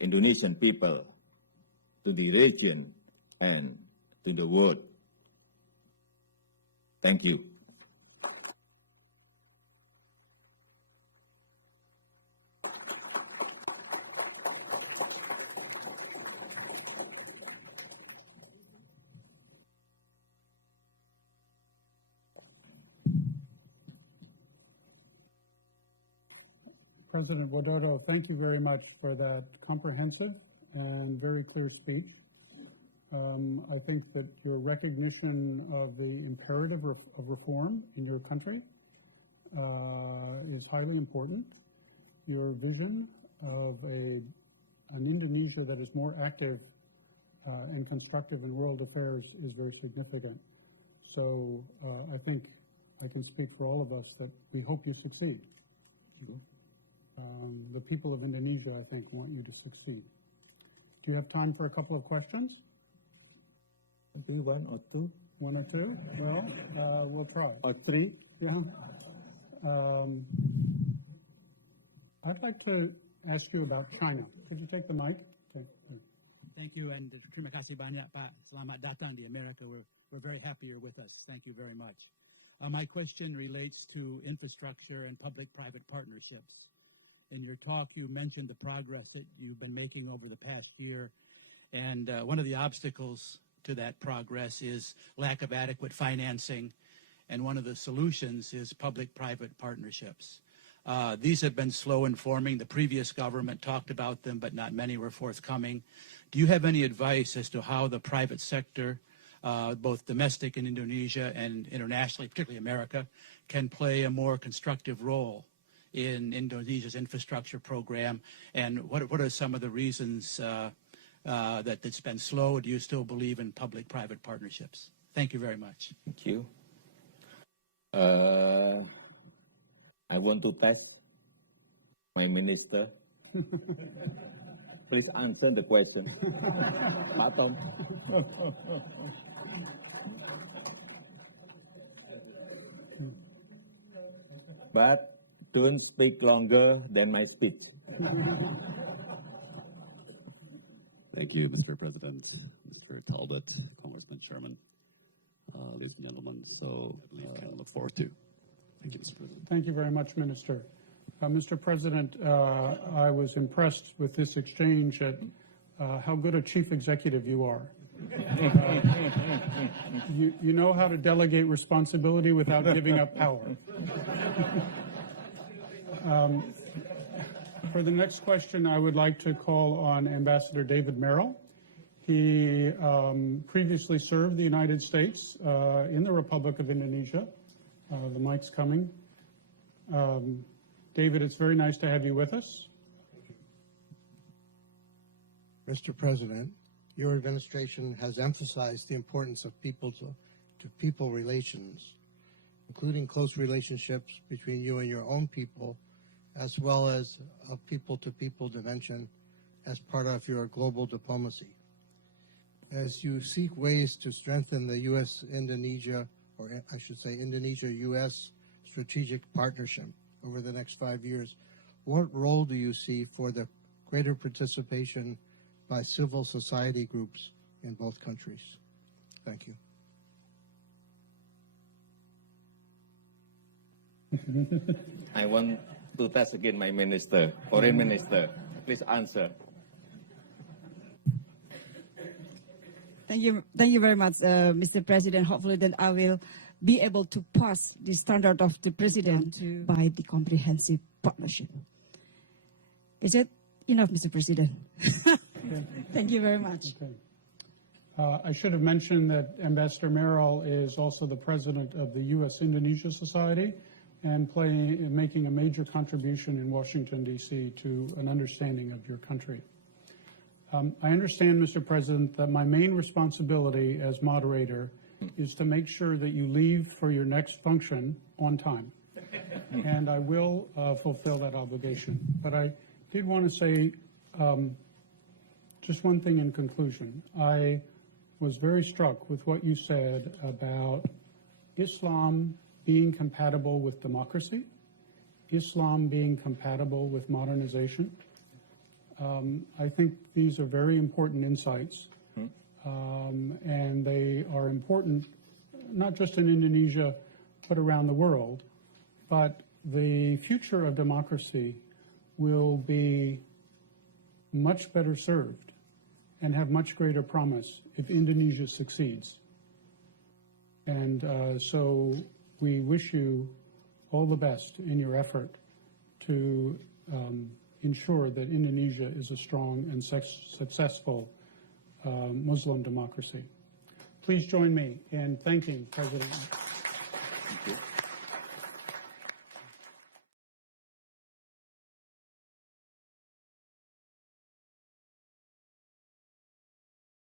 Indonesian people, to the region, and to the world. Thank you. President Widodo, thank you very much for that comprehensive and very clear speech. I think that your recognition of the imperative of reform in your country is highly important. Your vision of an Indonesia that is more active and constructive in world affairs is very significant. So I think I can speak for all of us that we hope you succeed. The people of Indonesia, I think, want you to succeed. Do you have time for a couple of questions? Maybe one or two. One or two? Well, we'll try. Or three? Yeah. I'd like to ask you about China. Could you take the mic? Okay. Thank you, and terima kasih banyak, Pak. Selamat datang di America. We're very happy you're with us. Thank you very much. My question relates to infrastructure and public-private partnerships. In your talk, you mentioned the progress that you've been making over the past year, and one of the obstacles to that progress is lack of adequate financing, and one of the solutions is public-private partnerships. These have been slow in forming. The previous government talked about them, but not many were forthcoming. Do you have any advice as to how the private sector, both domestic in Indonesia and internationally, particularly America, can play a more constructive role in Indonesia's infrastructure program, and what are some of the reasons that it's been slow? Do you still believe in public-private partnerships? Thank you very much. Thank you. I want to test my minister. Please answer the question. Pak Tom. But don't speak longer than my speech. Thank you, Mr. President, Mr. Talbot, Congressman Sherman, ladies and gentlemen. So I look forward to. Thank you, Mr. President. Thank you very much, Minister. Mr. President, I was impressed with this exchange at how good a chief executive you are. You know how to delegate responsibility without giving up power. For the next question, I would like to call on Ambassador David Merrill. He previously served the United States in the Republic of Indonesia. The mic's coming. David, it's very nice to have you with us. Mr. President, your administration has emphasized the importance of people-to-people relations, including close relationships between you and your own people, as well as a people-to-people dimension as part of your global diplomacy. As you seek ways to strengthen the U.S.-Indonesia, or I should say Indonesia-U.S. strategic partnership over the next 5 years, what role do you see for the greater participation by civil society groups in both countries? Thank you. I want to test again my minister, foreign minister. Please answer. Thank you very much, Mr. President. Hopefully that I will be able to pass the standard of the President by the comprehensive partnership. Is it enough, Mr. President? Thank you very much. Okay. I should have mentioned that Ambassador Merrill is also the president of the U.S.-Indonesia Society and making a major contribution in Washington, D.C. to an understanding of your country. I understand, Mr. President, that my main responsibility as moderator is to make sure that you leave for your next function on time. And I will fulfill that obligation. But I did want to say just one thing in conclusion. I was very struck with what you said about Islam being compatible with democracy, Islam being compatible with modernization. I think these are very important insights, and they are important not just in Indonesia, but around the world. But the future of democracy will be much better served and have much greater promise if Indonesia succeeds. And so we wish you all the best in your effort to ensure that Indonesia is a strong and successful Muslim democracy. Please join me in thanking President. Thank you.